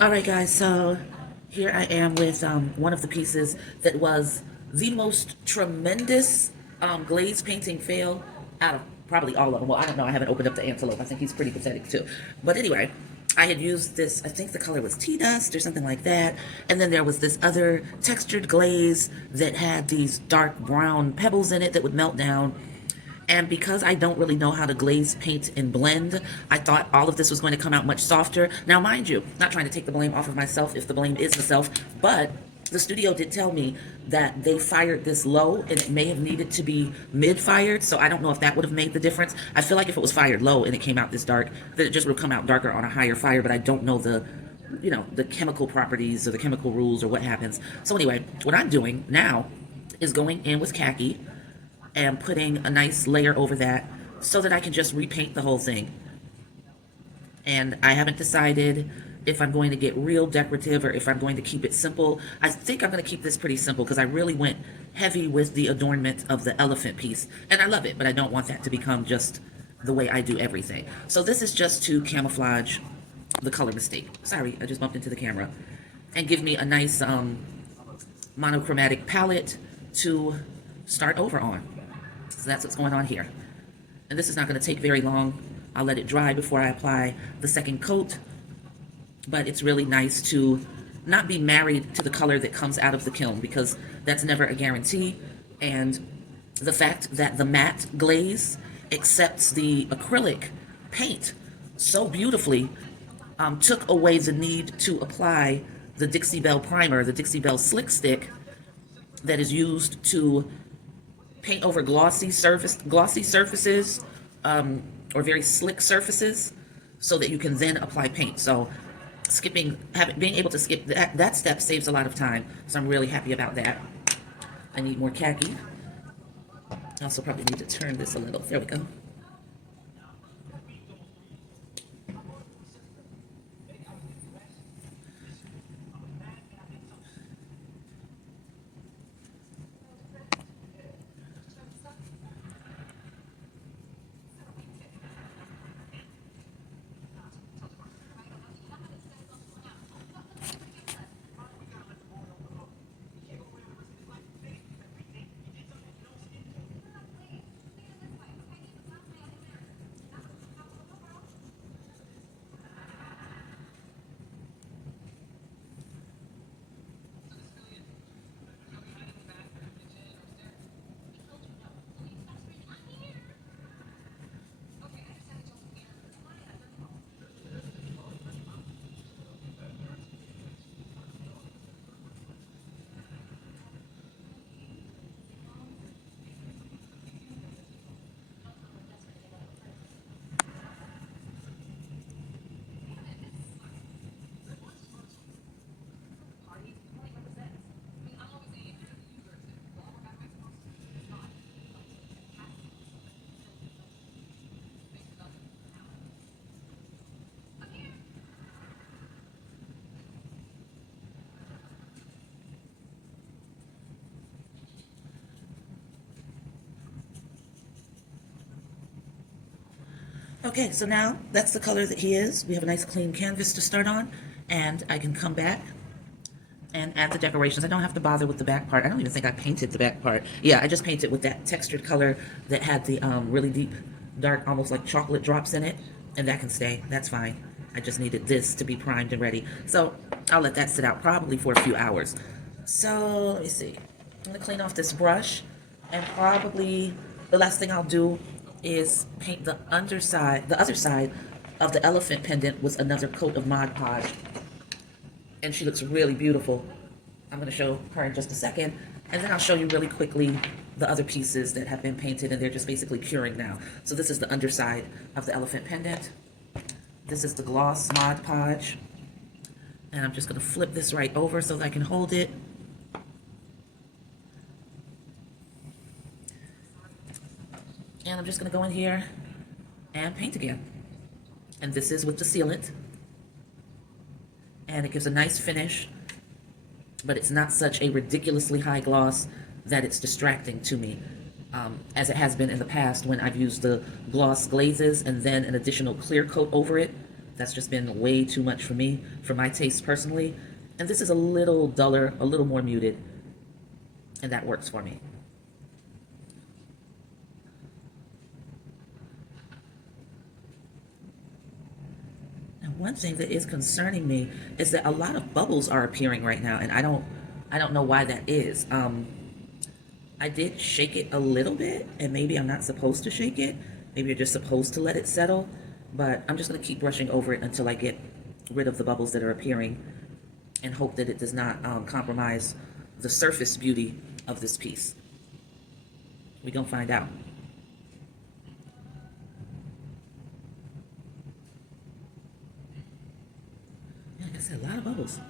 All right, guys, so here I am with one of the pieces that was the most tremendous glaze painting fail out of probably all of them. Well, I don't know. I haven't opened up the Antelope. I think he's pretty pathetic too. But anyway, I had used this, I think the color was tea dust or something like that. And then there was this other textured glaze that had these dark brown pebbles in it that would melt down. And because I don't really know how to glaze, paint, and blend, I thought all of this was going to come out much softer. Now, mind you, not trying to take the blame off of myself if the blame is myself, but the studio did tell me that they fired this low and it may have needed to be mid-fired, so I don't know if that would have made the difference. I feel like if it was fired low and it came out this dark, that it just would have come out darker on a higher fire, but I don't know the chemical properties or the chemical rules or what happens. So anyway, what I'm doing now is going in with khaki and putting a nice layer over that so that I can just repaint the whole thing. And I haven't decided if I'm going to get real decorative or if I'm going to keep it simple. I think I'm going to keep this pretty simple because I really went heavy with the adornment of the elephant piece. And I love it, but I don't want that to become just the way I do everything. So this is just to camouflage the color mistake. Sorry, I just bumped into the camera. And give me a nice monochromatic palette to start over on. So that's what's going on here. And this is not going to take very long. I'll let it dry before I apply the second coat. But it's really nice to not be married to the color that comes out of the kiln because that's never a guarantee. And the fact that the matte glaze accepts the acrylic paint so beautifully took away the need to apply the Dixie Belle primer, the Dixie Belle Slick Stick that is used to paint over glossy surfaces or very slick surfaces so that you can then apply paint. So being able to skip that step saves a lot of time. So I'm really happy about that. I need more khaki. I also probably need to turn this a little. There we go. Okay, so now that's the color that he is. We have a nice clean canvas to start on, and I can come back and add the decorations. I don't have to bother with the back part. I don't even think I painted the back part. Yeah, I just painted with that textured color that had the really deep, dark, almost like chocolate drops in it, and that can stay. That's fine. I just needed this to be primed and ready. So I'll let that sit out probably for a few hours. So let me see. I'm gonna clean off this brush, and probably the last thing I'll do is paint the underside, the other side of the elephant pendant with another coat of Mod Podge. And she looks really beautiful. I'm going to show her in just a second. And then I'll show you really quickly the other pieces that have been painted and they're just basically curing now. So this is the underside of the elephant pendant. This is the gloss Mod Podge. And I'm just going to flip this right over so that I can hold it. And I'm just going to go in here and paint again. And this is with the sealant. And it gives a nice finish, but it's not such a ridiculously high gloss that it's distracting to me, as it has been in the past when I've used the gloss glazes and then an additional clear coat over it That's just been way too much for me, for my taste personally. And this is a little duller, a little more muted, and that works for me. Now, one thing that is concerning me is that a lot of bubbles are appearing right now, and I don't know why that is. I did shake it a little bit, and maybe I'm not supposed to shake it. Maybe you're just supposed to let it settle, but I'm just going to keep brushing over it until I get rid of the bubbles that are appearing and hope that it does not compromise the surface beauty of this piece. We're going to find out. Yeah, like I said, a lot of bubbles.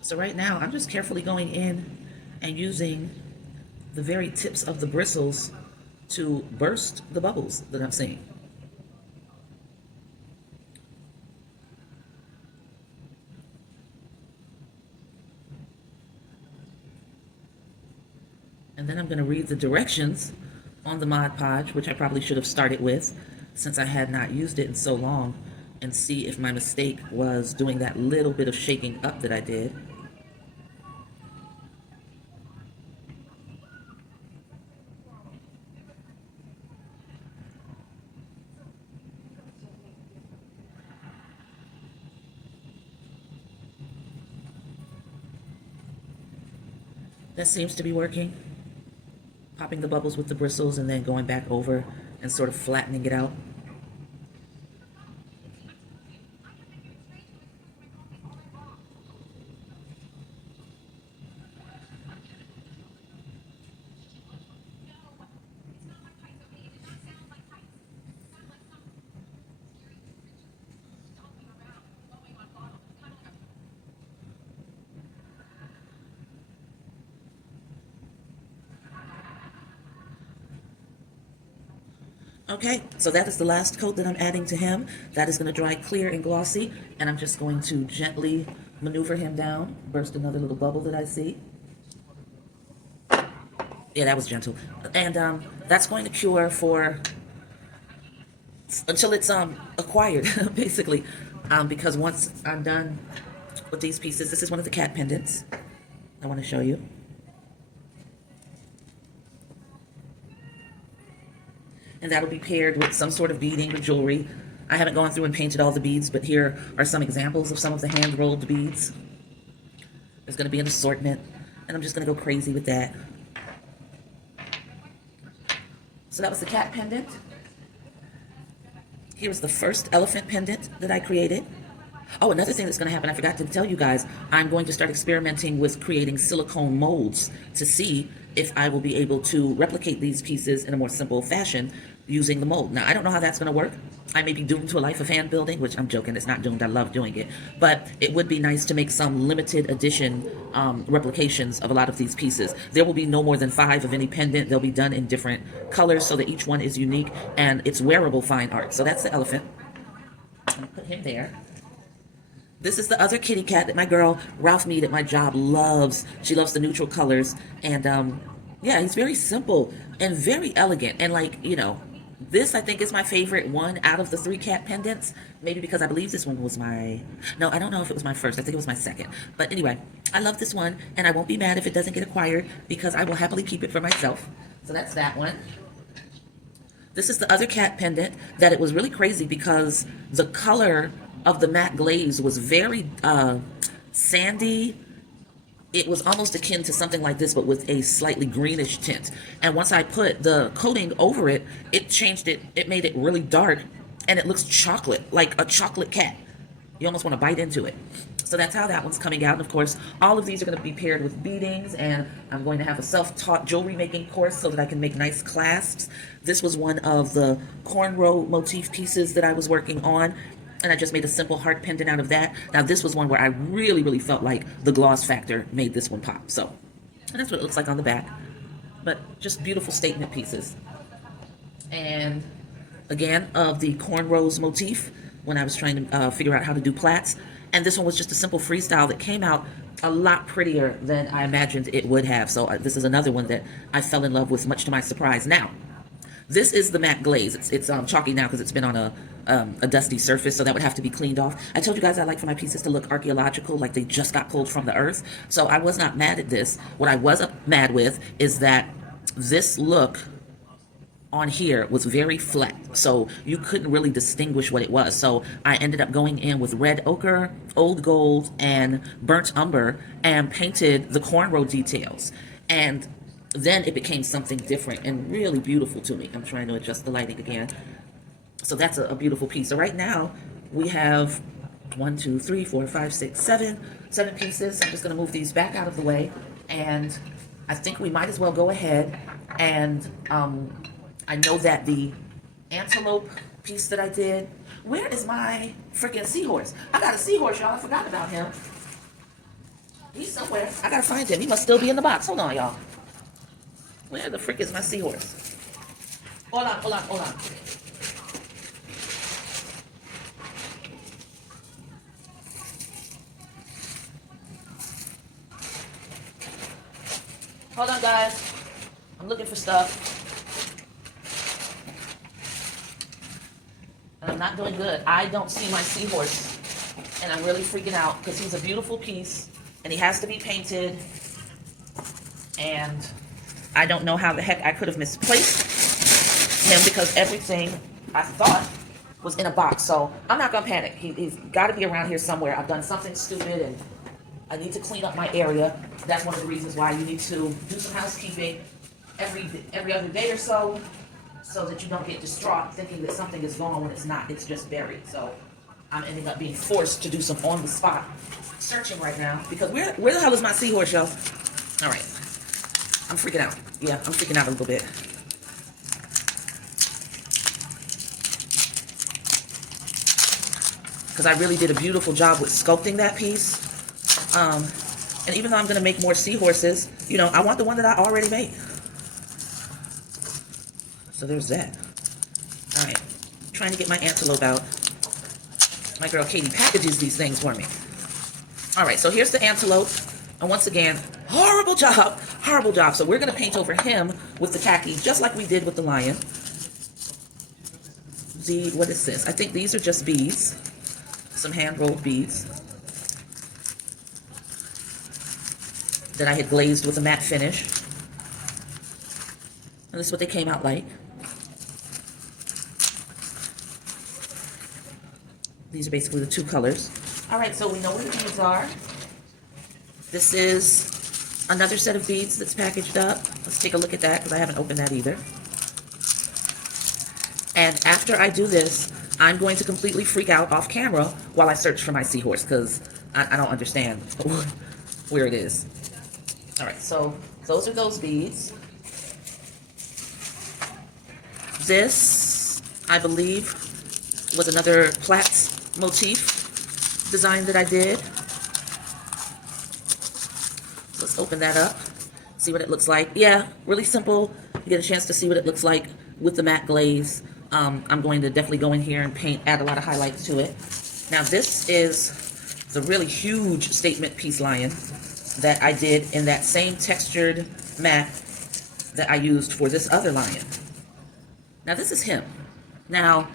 So right now, I'm just carefully going in and using the very tips of the bristles to burst the bubbles that I'm seeing. And then I'm going to read the directions on the Mod Podge, which I probably should have started with since I had not used it in so long, and see if my mistake was doing that little bit of shaking up that I did. That seems to be working. Popping the bubbles with the bristles and then going back over and sort of flattening it out. Okay, so that is the last coat that I'm adding to him. That is going to dry clear and glossy, and I'm just going to gently maneuver him down, burst another little bubble that I see. Yeah, that was gentle. And that's going to cure for until it's acquired, basically. Because once I'm done with these pieces, this is one of the cat pendants I want to show you. And that'll be paired with some sort of beading or jewelry. I haven't gone through and painted all the beads, but here are some examples of some of the hand-rolled beads. There's going to be an assortment, and I'm just going to go crazy with that. So that was the cat pendant. Here's the first elephant pendant that I created. Oh, another thing that's going to happen, I forgot to tell you guys, I'm going to start experimenting with creating silicone molds to see if I will be able to replicate these pieces in a more simple fashion using the mold. Now, I don't know how that's going to work. I may be doomed to a life of hand building, which I'm joking, it's not doomed, I love doing it. But it would be nice to make some limited edition replications of a lot of these pieces. There will be no more than 5 of any pendant. They'll be done in different colors so that each one is unique and it's wearable fine art. So that's the elephant. I'm going to put him there. This is the other kitty cat that my girl Ralph Mead at my job loves. She loves the neutral colors. And yeah, he's very simple and very elegant. And like, you know, this I think is my favorite one out of the 3 cat pendants. Maybe because I believe this one was my... No, I don't know if it was my first. I think it was my second. But anyway, I love this one. And I won't be mad if it doesn't get acquired because I will happily keep it for myself. So that's that one. This is the other cat pendant that it was really crazy because the color of the matte glaze was very sandy. It was almost akin to something like this, but with a slightly greenish tint. And once I put the coating over it, it changed it. It made it really dark, and it looks chocolate, like a chocolate cat. You almost want to bite into it. So that's how that one's coming out. And of course, all of these are going to be paired with beadings, and I'm going to have a self-taught jewelry making course so that I can make nice clasps. This was one of the cornrow motif pieces that I was working on, and I just made a simple heart pendant out of that. Now this was one where I really felt like the gloss factor made this one pop. So And that's what it looks like on the back. But just beautiful statement pieces. And again, of the cornrows motif when I was trying to figure out how to do plaits. And this one was just a simple freestyle that came out a lot prettier than I imagined it would have. So this is another one that I fell in love with, much to my surprise. Now, this is the matte glaze. It's chalky now because it's been on a dusty surface, so that would have to be cleaned off. I told you guys I like for my pieces to look archaeological, like they just got pulled from the earth. So I was not mad at this. What I was mad with is that this look on here was very flat, so you couldn't really distinguish what it was. So I ended up going in with red ochre, old gold, and burnt umber and painted the cornrow details. And then it became something different and really beautiful to me. I'm trying to adjust the lighting again. So that's a beautiful piece. So right now we have 1, 2, 3, 4, 5, 6, 7 pieces. I'm just going to move these back out of the way, and I think we might as well go ahead and I know that the antelope piece that I did, where is my freaking seahorse? I got a seahorse, y'all. I forgot about him. He's somewhere. I gotta find him. He must still be in the box. Hold on, y'all. Where the frick is my seahorse? Hold on, hold on, hold on. Hold on, guys. I'm looking for stuff. And I'm not doing good. I don't see my seahorse. And I'm really freaking out because he's a beautiful piece and he has to be painted. And I don't know how the heck I could have misplaced him because everything I thought was in a box. So I'm not gonna panic. He's got to be around here somewhere. I've done something stupid and I need to clean up my area. That's one of the reasons why you need to do some housekeeping every other day or so that you don't get distraught thinking that something is gone when it's not. It's just buried. So I'm ending up being forced to do some on-the-spot searching right now because where the hell is my seahorse, y'all? All right. I'm freaking out. Yeah, I'm freaking out a little bit. Because I really did a beautiful job with sculpting that piece. And even though I'm going to make more seahorses, you know, I want the one that I already made. So there's that. All right. I'm trying to get my antelope out. My girl Katie packages these things for me. All right, so here's the antelope. And once again, horrible job. Horrible job. So we're going to paint over him with the khaki, just like we did with the lion. What is this? I think these are just beads. Some hand-rolled beads that I had glazed with a matte finish. And this is what they came out like. These are basically the two colors. All right, so we know what the beads are. This is another set of beads that's packaged up. Let's take a look at that because I haven't opened that either. And after I do this, I'm going to completely freak out off camera while I search for my seahorse because I don't understand where it is. All right, so those are those beads. This, I believe, was another plaits motif design that I did. Let's open that up, see what it looks like. Yeah, really simple. You get a chance to see what it looks like with the matte glaze. I'm going to definitely go in here and add a lot of highlights to it. Now this is the really huge statement piece lion that I did in that same textured matte that I used for this other lion. Now this is him. Now,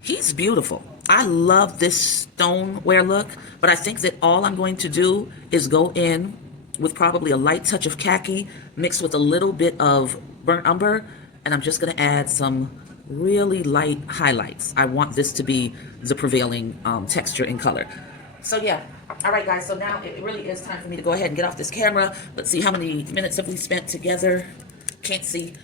he's beautiful. I love this stoneware look, but I think that all I'm going to do is go in with probably a light touch of khaki mixed with a little bit of burnt umber, and I'm just going to add some really light highlights. I want this to be the prevailing texture and color. So yeah, all right guys, so now it really is time for me to go ahead and get off this camera. Let's see, how many minutes have we spent together? Can't see.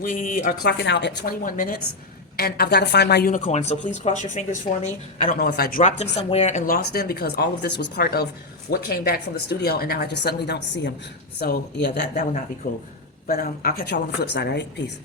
We are clocking out at 21 minutes. And I've got to find my unicorn, so please cross your fingers for me. I don't know if I dropped him somewhere and lost him because all of this was part of what came back from the studio, and now I just suddenly don't see him. So, yeah, that would not be cool. But I'll catch y'all on the flip side, all right? Peace.